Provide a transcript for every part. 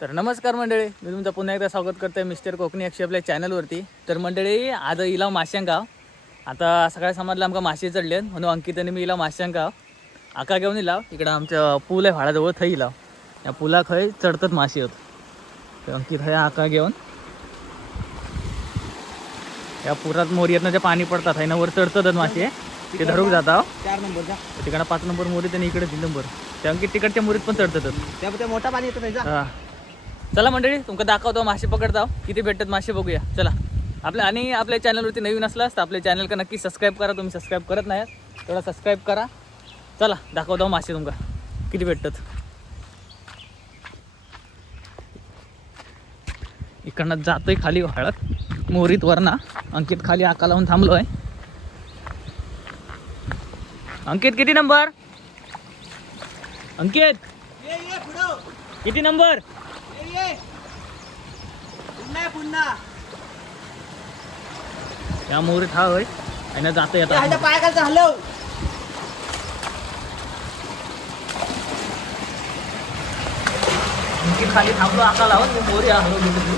तर नमस्कार मंडळी, मी तुमचं पुन्हा एकदा स्वागत करतोय मिस्टर कोकणी अक्षय आपल्या चॅनलवरती. तर मंडळी आज इला माश्यांगाव आता सकाळी समाजला आमका मासे चढले म्हणून अंकिताने मी इला माश्यांगाव आका घेऊन इलाव. इकडं आमचं पूल आहे व्हाळाजवळ, थंय इलाव. या पुला खंय चढतात मासे होत. तर अंकित हे आका घेऊन या पुरात मोरीतनं जे पाणी पडतात आहे ना वर चढतात मासे, ते धरूक जाता 4 नंबरचा तिकडं 5 नंबर मोरी त्यांनी इकडे 3 नंबर ते अंकित तिकडच्या मोरीत पण चढतात. त्या मोठा पाणी येतो त्याचा. हां चला मंडळी तुमका दाखवतो मासे पकडता किती भेटतात मासे बघूया. चला आपल्या चॅनलवरती नवीन असलास तर आपल्या चॅनल का नक्की सबस्क्राईब करा. तुम्ही सबस्क्राईब करत नाही तेवढा सबस्क्राईब करा. चला दाखवतो मासे तुमका किती भेटतात. इकडनं जातोय खाली हळद मोरीत वरना. अंकित खाली आका लावून थांबलो आहे. अंकित किती नंबर? अंकित किती नंबर? पुन्हा या मोरीत हा होय आणि जातोय आता. पाय का हलव. अंकित खाली थांबलो आका लावून मोरी हलवली होती.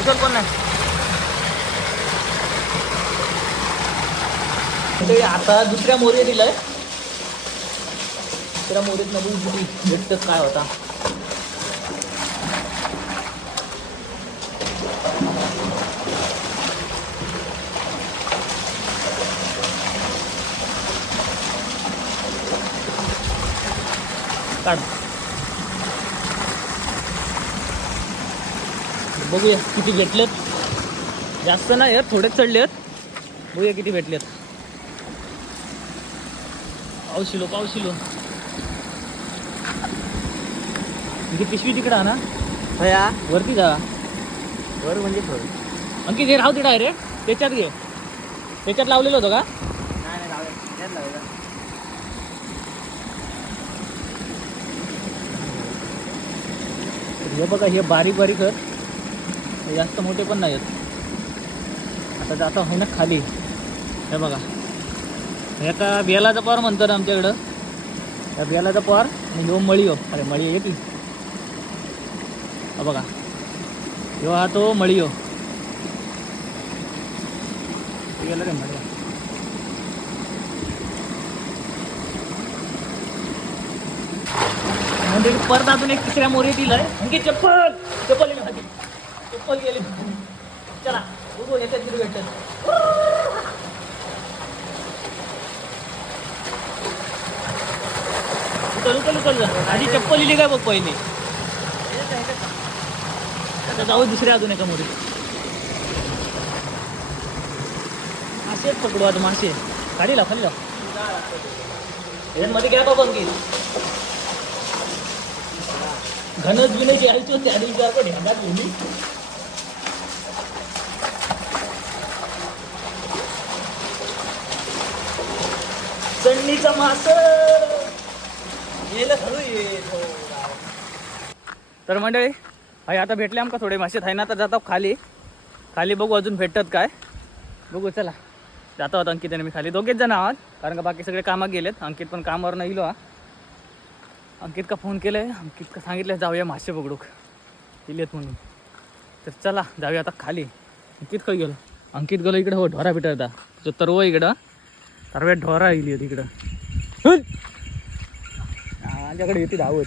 उचल पण नाही. आता दुसऱ्या मोरी दिलाय. दुसऱ्या मोरीत नवीन भेटत काय होता. काढ बघूया किती भेटलेत. जास्त नाही आहेत, थोडेच चढलेत. बघूया किती भेटलेत. पावशिलो पिशवी तिकडं ना भया वरती जा. वर म्हणजे थोडं अंकित हे राहू दे डायरेक्ट त्याच्यात घे. त्याच्यात लावलेलं होतं का? नाही लावायचं. हे बघा हे बारीक आहेत, हे जास्त मोठे पण नाही आहेत. आता जाता आहे ना खाली. हे बघा हे आता बेलाचा पार म्हणतात आमच्याकडं. या बेलाचा पार आणि ह्यो मळी हो. अरे मळी आहे की हा बघा ह्यो हा तो मळी हो. गेलं रे मळी. म्हणजे परत अजून एक तिसऱ्या मोरी दिलाय. म्हणजे चप्पल गेली. चला बघू याच्यात किती भेटत. उचल आधी चप्पल लिहिली काय बघ पहिली. आता जाऊ दुसऱ्या अजून एका मोरी. मासेच पकडू आता मासे. खाली लाव याच्यामध्ये काय बाबा की घनच बिनच यायची होती आणि विचार ध्यानात लिहिली. चणणीचा मास तर मंडळी हाय आता भेटले आमका थोडे मासे आहे ना. आता जातो खाली बघू अजून भेटतात काय बघू. चला जातो आता अंकित आणि मी खाली दोघेच जण आहात कारण का बाकी सगळे कामात गेलेत. अंकित पण कामावर नाही हा. अंकित का फोन केलाय. अंकित का सांगितलं जाऊया मासे पकडूक इलेत म्हणून. तर चला जाऊया आता खाली. अंकित काय गेलो? अंकित गेलो इकडं हो ढोरा भेटता जो तरव इकडं तरव्यात ढोरा येईल तिकडं. माझ्याकडे येते धावत.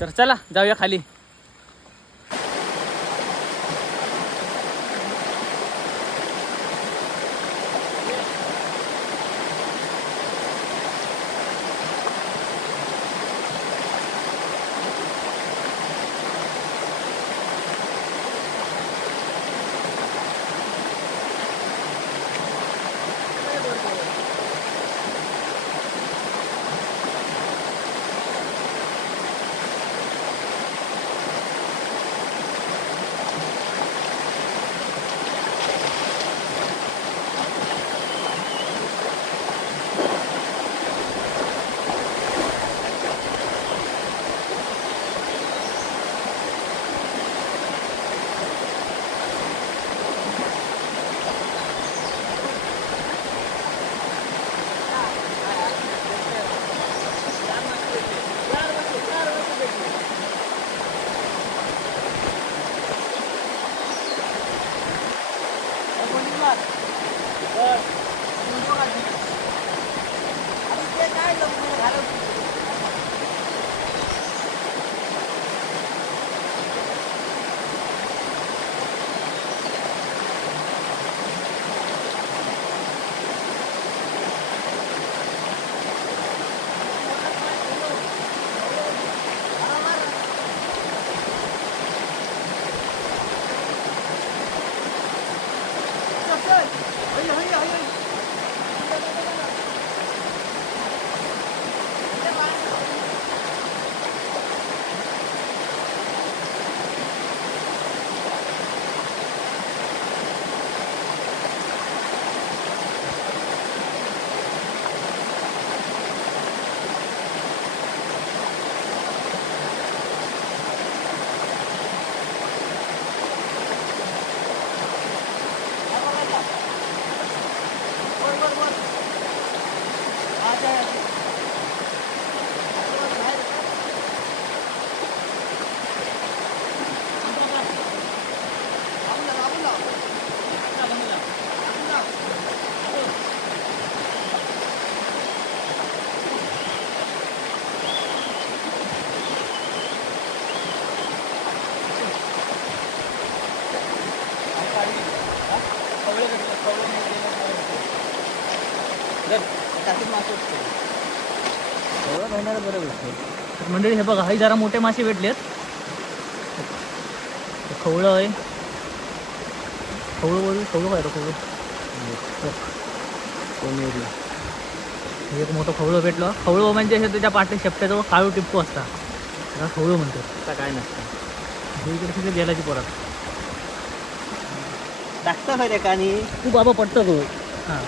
तर चला जाऊया खाली. एवढं महिन्याला बरं भेटतं. तर मंडळी हे बघा, हे जरा मोठे मासे भेटलेत. खवळं आहे. खवळं काय खवळं कोणेरी. हे एक मोठं खवळं भेटलं. खवळं म्हणजे हे त्याच्या पाठी शेपट्याजवळ काळू टिप्पू असता, त्याला खवळं म्हणतात. आता काय नसतं. हे इकडे तिथे गेल्याची परत टाकता काय कानी. तू बाबा पटतं गो. हां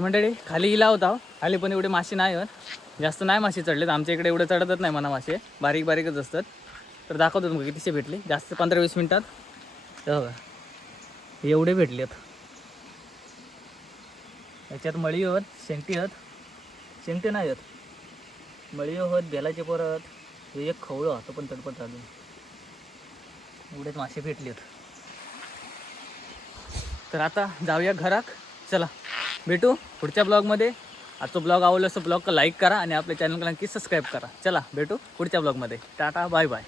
मंडळी खाली गेला होता. खाली पण एवढे मासे नाही आहेत, जास्त नाही मासे चढलेत. आमच्या इकडे एवढे चढतच नाही म्हणा, मासे बारीक बारीकच असतात. तर दाखवतो मग कितीशे भेटले. जास्त 15-20 मिनिटात हे बघा एवढे भेटलेत. याच्यात मळी आहेत, शेंगटी आहेत. शेंगटे नाही आहेत, मळी आहेत, बेलाचे परत. हे एक खवळं होतं पण तडपट अजून. एवढेच मासे भेटलेत. तर आता जाऊया घरात. चला भेटू पुढच्या ब्लॉगमध्ये. आजचा ब्लॉग आवडला असं ब्लॉगला लाईक करा आणि आपल्या चॅनलला नक्की सबस्क्राईब करा. चला भेटू पुढच्या ब्लॉगमध्ये. Tata bye bye.